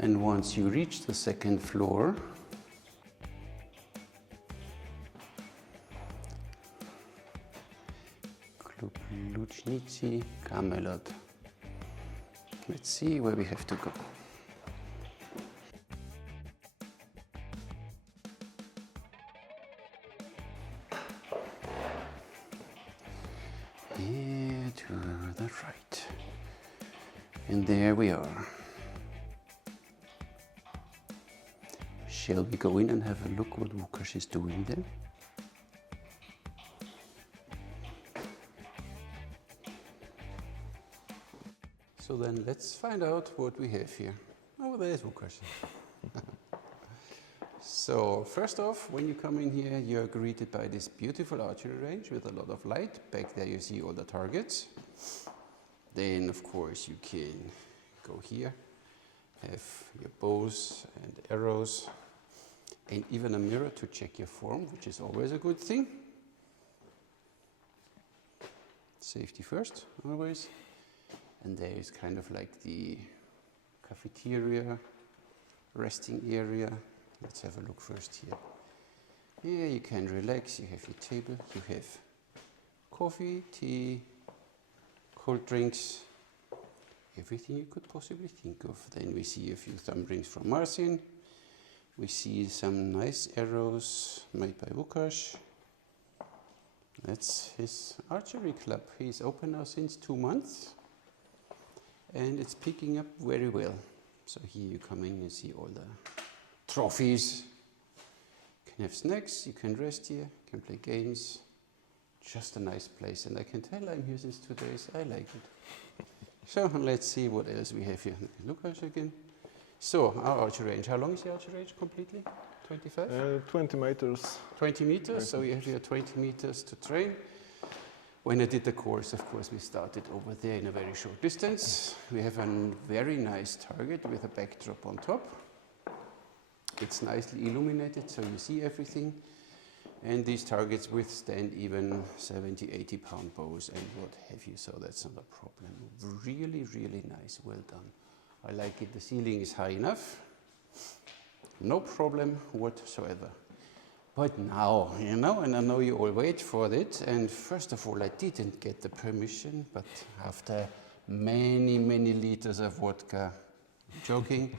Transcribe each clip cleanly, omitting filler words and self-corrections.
And once you reach the second floor, Lucznicy, Camelot. Let's see where we have to go. Here to the right. And there we are. Shall we go in and have a look what Łukasz is doing there? So then let's find out what we have here. Oh, there's Łukasz. So first off, when you come in here, you're greeted by this beautiful archery range with a lot of light. Back there you see all the targets. Then of course you can go here, have your bows and arrows, and even a mirror to check your form, which is always a good thing. Safety first, always. And there is kind of like the cafeteria, resting area. Let's have a look first here. Here you can relax, you have your table, you have coffee, tea, cold drinks, everything you could possibly think of. Then we see a few thumb rings from Marcin. We see some nice arrows made by Łukasz. That's his archery club. He's open now since 2 months. And it's picking up very well. So here you come in, you see all the trophies. You can have snacks, you can rest here, you can play games. Just a nice place, and I can tell I'm here since 2 days. I like it. So let's see what else we have here. Lukasz again. So our archery range. How long is the archery range completely? 25? 20 meters. 20 meters. So you have here 20 meters to train. When I did the course, of course, we started over there in a very short distance. We have a very nice target with a backdrop on top. It's nicely illuminated, so you see everything. And these targets withstand even 70, 80 pound bows and what have you, so that's not a problem. Really, really nice, well done. I like it, the ceiling is high enough. No problem whatsoever. But now, you know, and I know you all wait for it, and first of all, I didn't get the permission, but after many, many liters of vodka, joking,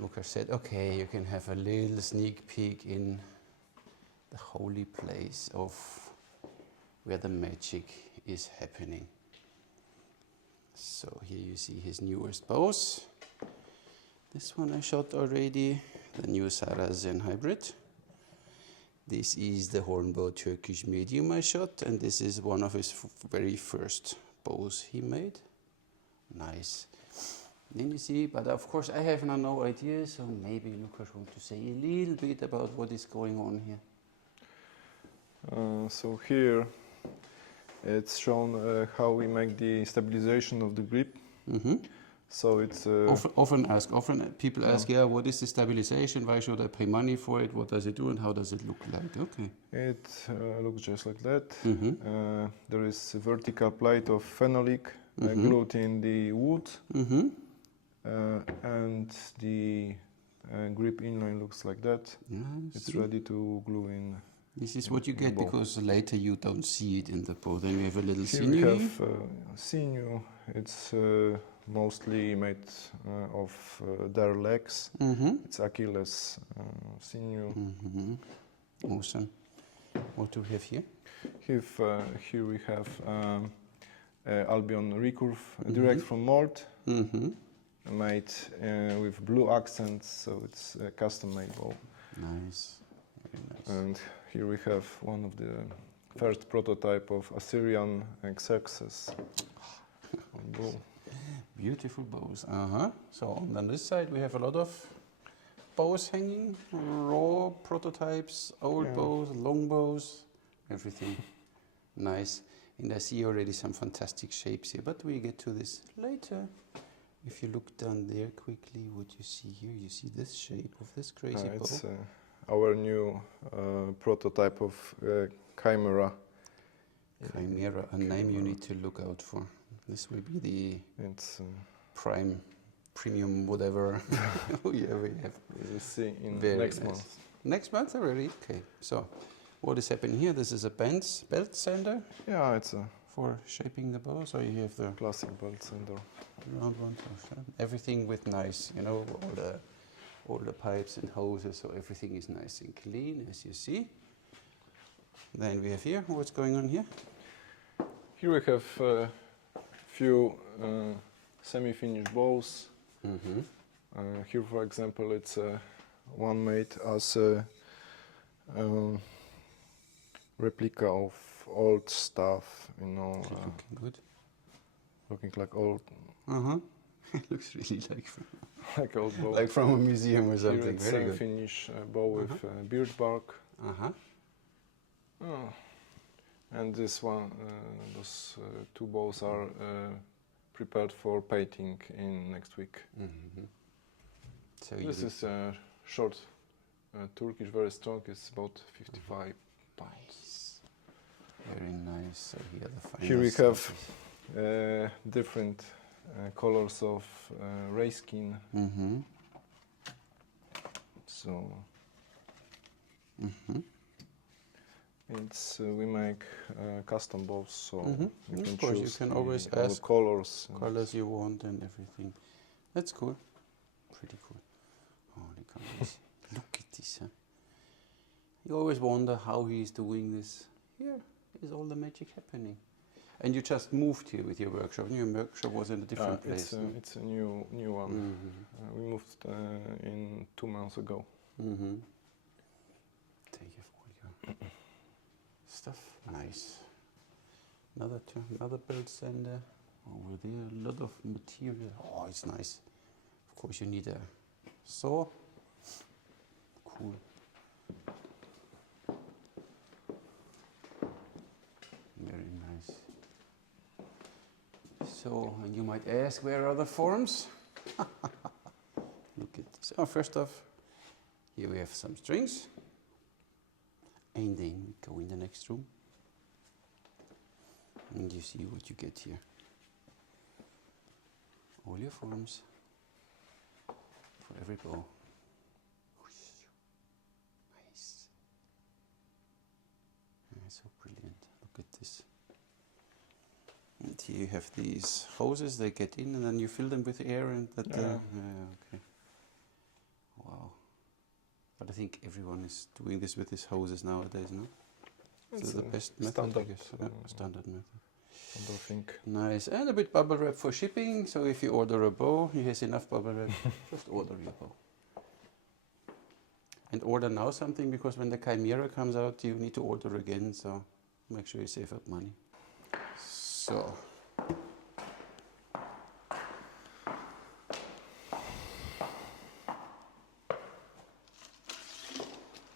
Lukasz said, okay, you can have a little sneak peek in the holy place of where the magic is happening. So here you see his newest bows. This one I shot already, the new Saracen hybrid. This is the hornbow Turkish medium I shot, and this is one of his very first bows he made. Nice. Then you see, but of course I have now no idea, so maybe Lukasz wants to say a little bit about what is going on here. So here it's shown how we make the stabilization of the grip. Mm-hmm. So it's often people ask, yeah, what is the stabilization? Why should I pay money for it? What does it do, and how does it look like? Okay. It looks just like that. Mm-hmm. There is a vertical plate of phenolic Mm-hmm. glued in the wood, Mm-hmm. and the grip inline looks like that. Yeah, It's ready to glue in. This is what you get bow. because later you don't see it in the bow. Then we have a little Here sinew. we have sinew. It's mostly made of their legs. Mm-hmm. It's Achilles sinew. Mm-hmm. Awesome. What do we have here? Here we have Albion recurve direct from mold, Mm-hmm. made with blue accents, so it's a custom-made bow. Nice. Very nice. And here we have one of the first prototype of Assyrian Xerxes bow. Beautiful bows. Uh-huh. So on this side we have a lot of bows hanging, raw prototypes, old bows, long bows, everything. Nice. And I see already some fantastic shapes here, but we get to this later. If you look down there quickly, what you see here, you see this shape of this crazy bow. It's our new prototype of Chimera. Chimera, a name you need to look out for. This will be the It's prime premium whatever. Oh yeah, we have. We'll see in Very next nice. month. Next month already? Okay. So, what is happening here? This is a belt sander Yeah, it's a for shaping the bow. So you have the classic belt sander. round one. Everything with nice, you know, all the pipes and hoses. So everything is nice and clean, as you see. Then we have here. What's going on here? Here we have a few semi-finished bows. Mm-hmm. Here, for example, it's one made as a replica of old stuff, you know, Looking good. looking like old, It looks really like old bow. like from a museum or Here something. it's Very good. semi-finished bow with birch bark. Oh. And this one, those two bows are prepared for painting in next week. Mm-hmm. So This is a short Turkish, very strong. It's about 55 pounds. nice. Very nice. So here the final Here we stuff have different colors of ray skin. is- Mm-hmm. So Mm-hmm. it's we make custom bows, so Mhm. you Of can course, you choose can always all the ask colors. and- colors you want and everything. That's cool. Pretty cool. Holy cow. Look at this, huh? You always wonder how he is doing this. Here is all the magic happening. And you just moved here with your workshop. Your workshop was in a different place. it's a new one. Mm-hmm. We moved in 2 months ago. Mm-hmm. There you have all your stuff. Nice. Another belt sander over there. A lot of material. Oh, it's nice. Of course, you need a saw. Cool. Very nice. So, and you might ask, where are the forms? Look at this. Oh, first off, here we have some strings. And then we go in the next room. And you see what you get here. All your forms for every bow. Nice. So brilliant. Look at this. And here you have these hoses, they get in and then you fill them with air and that. Okay. Wow. But I think everyone is doing this with these hoses nowadays, no? It's the a best method, I standard, guess. Standard method. standard thing. Nice. And a bit bubble wrap for shipping. So if you order a bow, he has enough bubble wrap. Just order your bow. And order now something, because when the Chimera comes out, you need to order again. So make sure you save up money. So.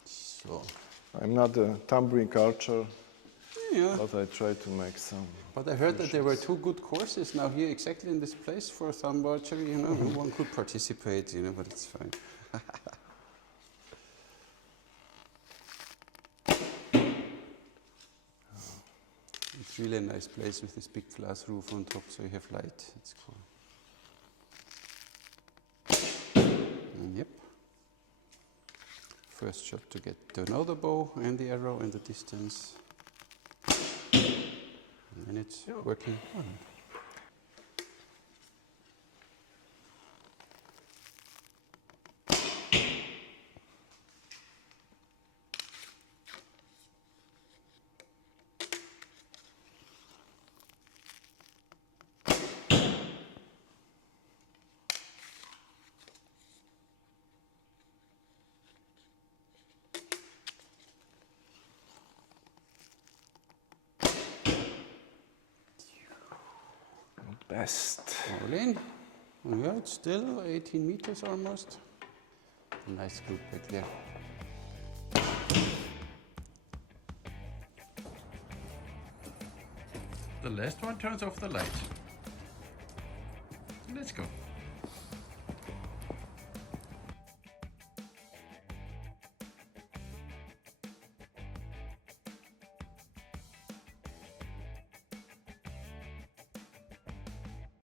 So. I'm not a tumbling archer, Yeah. but I try to make some. But I heard that there were 2 good courses now here exactly in this place for thumb archery, you know, one could participate, you know, but it's fine. It's really a nice place with this big glass roof on top, so you have light. It's cool. Yep. First shot to get to know the bow and the arrow and the distance. And it's working. Best. All in. Yeah, it's still 18 meters almost. Nice group back there. The last one turns off the light. Let's go.